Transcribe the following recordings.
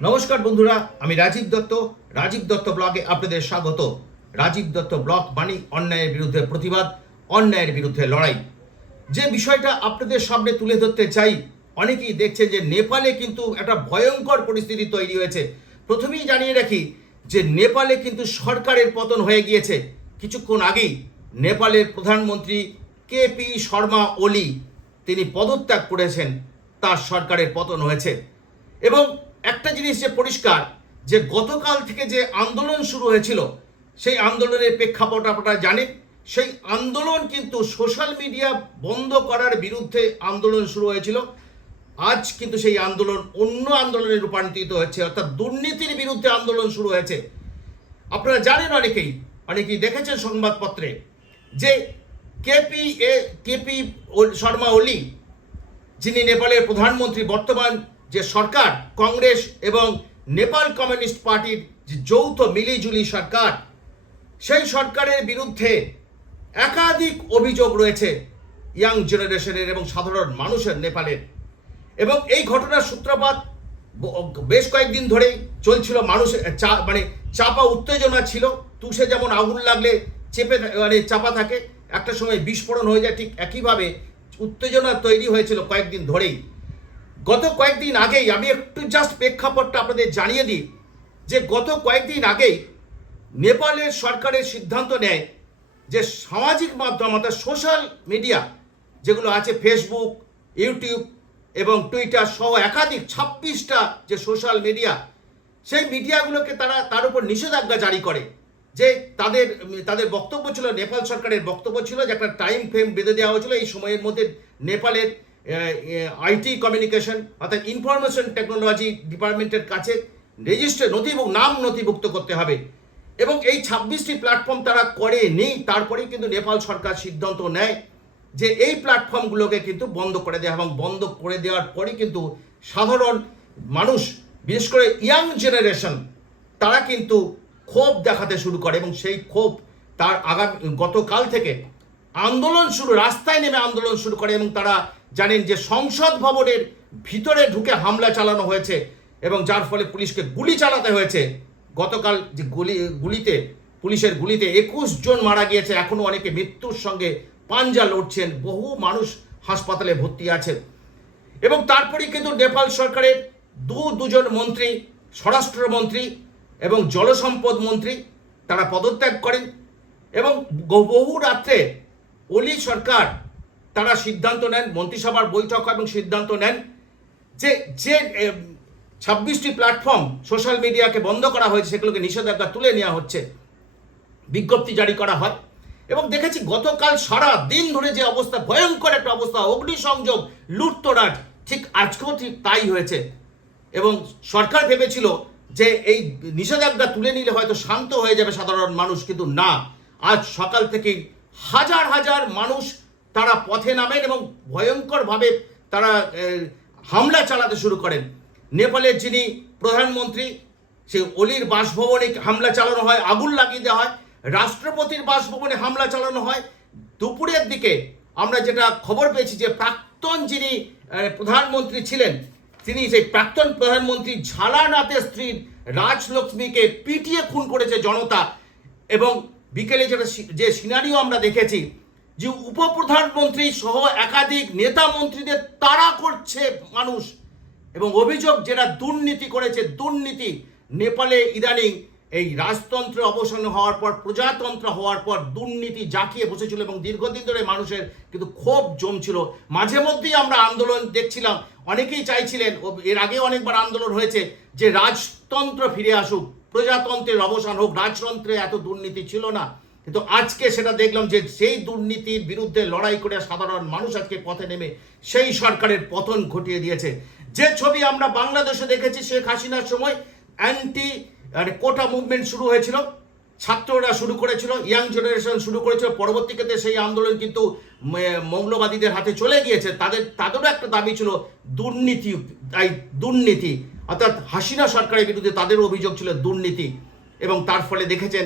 নমস্কার বন্ধুরা, আমি রাজীব দত্ত। রাজীব দত্ত ব্লগে আপনাদের স্বাগত। রাজীব দত্ত ব্লগ মানি অন্যায়ের বিরুদ্ধে প্রতিবাদ, অন্যায়ের বিরুদ্ধে লড়াই। যে বিষয়টা আপনাদের সামনে তুলে ধরতে চাই, অনেকেই দেখছেন যে নেপালে কিন্তু একটা ভয়ঙ্কর পরিস্থিতি তৈরি হয়েছে। প্রথমেই জানিয়ে রাখি যে নেপালে কিন্তু সরকারের পতন হয়ে গিয়েছে। কিছুক্ষণ আগেই নেপালের প্রধানমন্ত্রী কে পি শর্মা ওলি, তিনি পদত্যাগ করেছেন, তার সরকারের পতন হয়েছে। এবং একটা জিনিস যে পরিষ্কার, যে গতকাল থেকে যে আন্দোলন শুরু হয়েছিল, সেই আন্দোলনের প্রেক্ষাপট আপনারা জানেন, সেই আন্দোলন কিন্তু সোশ্যাল মিডিয়া বন্ধ করার বিরুদ্ধে আন্দোলন শুরু হয়েছিল। আজ কিন্তু সেই আন্দোলন অন্য আন্দোলনে রূপান্তরিত হয়েছে অর্থাৎ দুর্নীতির বিরুদ্ধে আন্দোলন শুরু হয়েছে। আপনারা জানেন অনেকেই অনেকেই দেখেছেন সংবাদপত্রে, যে কেপি এ, কেপি শর্মা ওলি, যিনি নেপালের প্রধানমন্ত্রী, বর্তমান যে সরকার, কংগ্রেস এবং নেপাল কমিউনিস্ট পার্টির যে যৌথ মিলিজুলি সরকার, সেই সরকারের বিরুদ্ধে একাধিক অভিযোগ রয়েছে ইয়াং জেনারেশনের এবং সাধারণ মানুষের নেপালের। এবং এই ঘটনার সূত্রপাত বেশ কয়েকদিন ধরেই চলছিল মানুষের চা মানে চাপা উত্তেজনা ছিল, তুষে যেমন আগুন লাগলে চেপে মানে চাপা থাকে, একটা সময় বিস্ফোরণ হয়ে যায়, ঠিক একইভাবে উত্তেজনা তৈরি হয়েছিল কয়েকদিন ধরেই। গত কয়েকদিন আগেই আমি একটু জাস্ট প্রেক্ষাপটটা আপনাদের জানিয়ে দিই যে গত কয়েকদিন আগেই নেপালের সরকারের সিদ্ধান্ত নেয় যে সামাজিক মাধ্যম অর্থাৎ সোশ্যাল মিডিয়া যেগুলো আছে ফেসবুক ইউটিউব এবং টুইটার সহ একাধিক ছাব্বিশটা যে সোশ্যাল মিডিয়া সেই মিডিয়াগুলোকে তারা তার উপর নিষেধাজ্ঞা জারি করে যে তাদের তাদের বক্তব্য ছিল, নেপাল সরকারের বক্তব্য ছিল যে একটা টাইম ফ্রেম বেঁধে দেওয়া হয়েছিল এই সময়ের মধ্যে নেপালের আইটি কমিউনিকেশন অর্থাৎ ইনফরমেশন টেকনোলজি ডিপার্টমেন্টের কাছে রেজিস্টার নথিভুক্ত, নাম নথিভুক্ত করতে হবে। এবং এই ছাব্বিশটি প্ল্যাটফর্ম তারা করে নেই, তারপরেই কিন্তু নেপাল সরকার সিদ্ধান্ত নেয় যে এই প্ল্যাটফর্মগুলোকে কিন্তু বন্ধ করে দেওয়া এবং বন্ধ করে দেওয়ার পরে কিন্তু সাধারণ মানুষ, বিশেষ করে ইয়াং জেনারেশন তারা কিন্তু ক্ষোভ দেখাতে শুরু করে এবং সেই ক্ষোভ তার আগামী, গতকাল থেকে আন্দোলন শুরু, রাস্তায় নেমে আন্দোলন শুরু করে এবং তারা জানেন যে সংসদ ভবনের ভিতরে ঢুকে হামলা চালানো হয়েছে এবং যার ফলে পুলিশকে গুলি চালাতে হয়েছে। গতকাল যে গুলি, গুলিতে, পুলিশের গুলিতে একুশ জন মারা গিয়েছে। এখনও অনেকে মৃত্যুর সঙ্গে পাঞ্জা লড়ছেন। বহু মানুষ হাসপাতালে ভর্তি আছেন এবং তারপরেই কিন্তু নেপাল সরকারের দু, দুজন মন্ত্রী, স্বরাষ্ট্রমন্ত্রী এবং জলসম্পদ মন্ত্রী তারা পদত্যাগ করেন এবং বহু রাত্রে অলি সরকার, তারা সিদ্ধান্ত নেন, মন্ত্রিসভার বৈঠক এবং সিদ্ধান্ত নেন যে যে ছাব্বিশটি প্ল্যাটফর্ম সোশ্যাল মিডিয়াকে বন্ধ করা হয়েছে, সেগুলোকে নিষেধাজ্ঞা তুলে নেওয়া হচ্ছে, বিজ্ঞপ্তি জারি করা হয়। এবং দেখেছি গতকাল সারা দিন ধরে যে অবস্থা, ভয়ঙ্কর একটা অবস্থা, অগ্নিসংযোগ, লুটতরাজ, ঠিক আজকেও ঠিক তাই হয়েছে। এবং সরকার ভেবেছিল যে, এই নিষেধাজ্ঞা তুলে নিলে হয়তো শান্ত হয়ে যাবে সাধারণ মানুষ, কিন্তু না। আজ সকাল থেকেই হাজার হাজার মানুষ তারা পথে নামেন এবং ভয়ঙ্করভাবে তারা হামলা চালাতে শুরু করেন। নেপালের যিনি প্রধানমন্ত্রী, সে অলির বাসভবনে হামলা চালানো হয়, আগুন লাগিয়ে দেওয়া হয়, রাষ্ট্রপতির বাসভবনে হামলা চালানো হয়। দুপুরের দিকে আমরা যেটা খবর পেয়েছি যে প্রাক্তন যিনি প্রধানমন্ত্রী ছিলেন, তিনি সেই প্রাক্তন প্রধানমন্ত্রী ঝালানাথের স্ত্রী রাজলক্ষ্মীকে পিটিয়ে খুন করেছে জনতা এবং বিকেলে যেটা যে সিনারিও আমরা দেখেছি, যে উপপ্রধানমন্ত্রী সহ একাধিক নেতা মন্ত্রীদের তাড়া করছে মানুষ এবং অভিযোগ যেটা দুর্নীতি করেছে, দুর্নীতি। নেপালে ইদানিং এই রাজতন্ত্র অবসান হওয়ার পর, প্রজাতন্ত্র হওয়ার পর দুর্নীতি জাঁকিয়ে বসেছিল এবং দীর্ঘদিন ধরে মানুষের কিন্তু ক্ষোভ জমছিল। মাঝে মধ্যেই আমরা আন্দোলন দেখছিলাম, অনেকেই চাইছিলেন এর আগে অনেকবার আন্দোলন হয়েছে, যে রাজতন্ত্র ফিরে আসুক। প্রজাতন্ত্রের অবসান হোক, রাজতন্ত্রে এত দুর্নীতি ছিল না। কিন্তু আজকে সেটা দেখলাম যে সেই দুর্নীতির বিরুদ্ধে লড়াই করে সাধারণ মানুষ আজকে পথে নেমে সেই সরকারের পতন ঘটিয়ে দিয়েছে। যে ছবি আমরা বাংলাদেশে দেখেছি, শেখ হাসিনার সময় অ্যান্টি মানে কোটা মুভমেন্ট শুরু হয়েছিল, ছাত্ররা শুরু করেছিল ইয়াং জেনারেশন শুরু করেছিল, পরবর্তীতে সেই আন্দোলন কিন্তু মৌলবাদীদের হাতে চলে গিয়েছে। তাদের, তাদেরও একটা দাবি ছিল, দুর্নীতি এই দুর্নীতি। অর্থাৎ হাসিনা সরকারের বিরুদ্ধে তাদের অভিযোগ ছিল দুর্নীতি, এবং তার ফলে দেখেছেন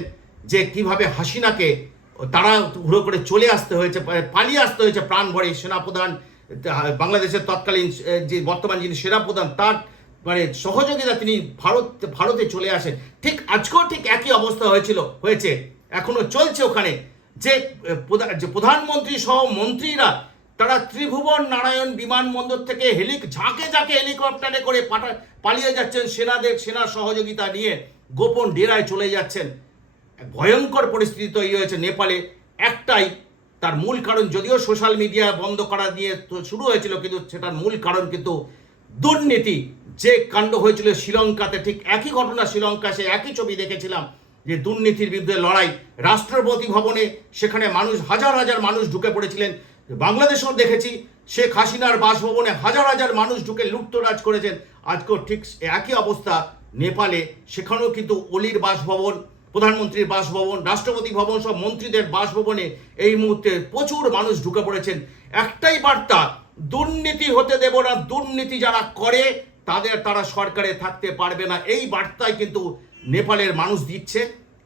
যে কীভাবে হাসিনাকে তারা হুড়ো করে চলে আসতে হয়েছে পালিয়ে আসতে হয়েছে প্রাণ ভরে সেনাপ্রধান বাংলাদেশের তৎকালীন যে বর্তমান যিনি সেনাপ্রধান, তার মানে সহযোগিতা তিনি ভারত, ভারতে চলে আসেন। ঠিক আজকেও ঠিক একই অবস্থা হয়েছিল, হয়েছে, এখনও চলছে ওখানে যে প্রধানমন্ত্রী সহ মন্ত্রীরা তারা ত্রিভুবন নারায়ণ বিমানবন্দর থেকে হেলিক, ঝাঁকে ঝাঁকে হেলিকপ্টারে করে পালিয়ে যাচ্ছেন সেনাদের সেনা সহযোগিতা নিয়ে গোপন ডেরায় চলে যাচ্ছেন। ভয়ঙ্কর পরিস্থিতি তৈরি হয়েছে নেপালে। একটাই, তার মূল কারণ যদিও সোশ্যাল মিডিয়া বন্ধ করা দিয়ে শুরু হয়েছিল, কিন্তু সেটার মূল কারণ কিন্তু দুর্নীতি। যে কাণ্ড হয়েছিল শ্রীলঙ্কাতে, ঠিক একই ঘটনা শ্রীলঙ্কা সে একই ছবি দেখেছিলাম, যে দুর্নীতির বিরুদ্ধে লড়াই। রাষ্ট্রপতি ভবনে সেখানে মানুষ, হাজার হাজার মানুষ ঢুকে পড়েছিলেন। বাংলাদেশেও দেখেছি শেখ হাসিনার বাসভবনে হাজার হাজার মানুষ ঢুকে লুপ্তরাজ করেছেন। আজকেও ঠিক একই অবস্থা নেপালে। সেখানেও কিন্তু অলির বাসভবন, প্রধানমন্ত্রীর বাসভবন, রাষ্ট্রপতি ভবন সব মন্ত্রীদের বাসভবনে এই মুহূর্তে প্রচুর মানুষ ঢুকে পড়েছেন। একটাই বার্তা, দুর্নীতি হতে দেব না, দুর্নীতি যারা করে, তাদের তারা সরকারে থাকতে পারবে না। এই বার্তায় কিন্তু নেপালের মানুষ দিচ্ছে।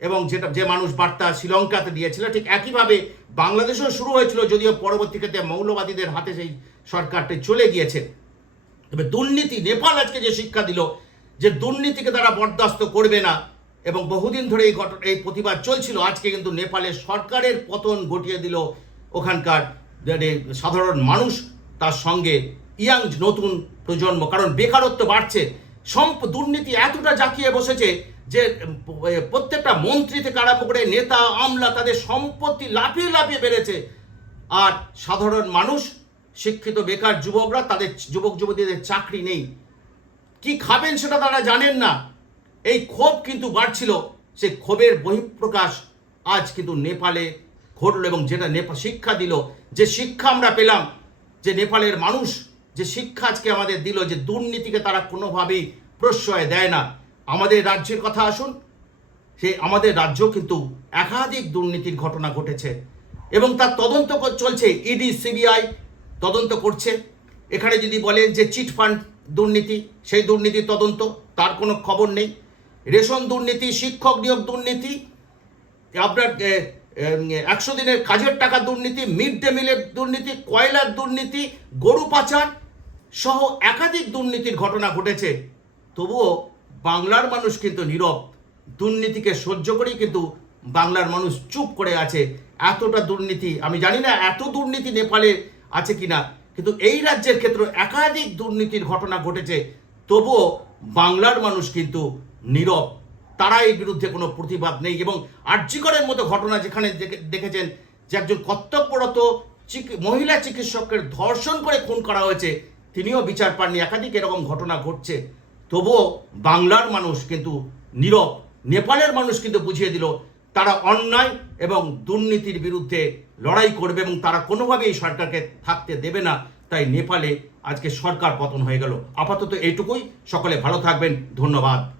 এবং যেটা যে মানুষ বার্তা শ্রীলঙ্কাতে দিয়েছিল, ঠিক একইভাবে বাংলাদেশেও শুরু হয়েছিল, যদিও পরবর্তীতে মৌলবাদীদের হাতে সেই সরকারটি চলে গিয়েছে। তবে দুর্নীতি, নেপাল আজকে যে শিক্ষা দিল, যে দুর্নীতিকে তারা বরদাস্ত করবে না, এবং বহুদিন ধরে এই ঘটনা, এই প্রতিবাদ চলছিল, আজকে কিন্তু নেপালের সরকারের পতন ঘটিয়ে দিল ওখানকার মানে সাধারণ মানুষ, তার সঙ্গে ইয়াং নতুন প্রজন্ম, কারণ বেকারত্ব বাড়ছে। সম্প দুর্নীতি এতটা জাঁকিয়ে বসেছে যে প্রত্যেকটা মন্ত্রী থেকে আরম্ভ করে নেতা, আমলা তাদের সম্পত্তি লাফিয়ে লাফিয়ে বেড়েছে। আর সাধারণ মানুষ, শিক্ষিত বেকার যুবকরা, তাদের যুবক যুবতীদের চাকরি নেই। কি খাবেন সেটা তারা জানেন না। এই ক্ষোভ কিন্তু বাড়ছিল। সে ক্ষোভের বহিঃপ্রকাশ আজ কিন্তু নেপালে ঘটলো এবং যেটা নেপাল শিক্ষা দিল, যে শিক্ষা আমরা পেলাম, যে নেপালের মানুষ যে শিক্ষা আজকে আমাদের দিল, যে দুর্নীতিকে তারা কোনোভাবেই প্রশ্রয় দেয় না। আমাদের রাজ্যের কথা আসুন, সে আমাদের রাজ্য কিন্তু একাধিক দুর্নীতির ঘটনা ঘটেছে এবং তার তদন্ত চলছে। ইডি, সিবিআই তদন্ত করছে। এখানে যদি বলেন যে চিট ফান্ড দুর্নীতি, সেই দুর্নীতির তদন্ত, তার কোনো খবর নেই। রেশন দুর্নীতি, শিক্ষক নিয়োগ দুর্নীতি, আপনার একশো দিনের কাজের টাকা দুর্নীতি, মিড ডে মিলের দুর্নীতি, কয়লার দুর্নীতি, গরু পাচার সহ একাধিক দুর্নীতির ঘটনা ঘটেছে। তবুও বাংলার মানুষ কিন্তু নীরব। দুর্নীতিকে সহ্য করেই কিন্তু বাংলার মানুষ চুপ করে আছে। এতটা দুর্নীতি, আমি জানি না এত দুর্নীতি নেপালে আছে কিনা, কিন্তু এই রাজ্যের ক্ষেত্রে একাধিক দুর্নীতির ঘটনা ঘটেছে। তবুও বাংলার মানুষ কিন্তু নীরব। তারা এই বিরুদ্ধে কোনো প্রতিবাদ নেই এবং আর্যিকরের মতো ঘটনা যেখানে দেখে- দেখেছেন যে একজন কর্তব্যরত মহিলা চিকিৎসকের ধর্ষণ করে খুন করা হয়েছে তিনিও বিচার পাননি। একাধিক এরকম ঘটনা ঘটছে। তবুও বাংলার মানুষ কিন্তু নীরব, নেপালের মানুষ কিন্তু বুঝিয়ে দিল, তারা অন্যায় এবং দুর্নীতির বিরুদ্ধে লড়াই করবে এবং তারা কোনোভাবেই এই সরকারকে থাকতে দেবে না। তাই নেপালে আজকে সরকার পতন হয়ে গেল। আপাতত এইটুকুই। সকলে ভালো থাকবেন। ধন্যবাদ।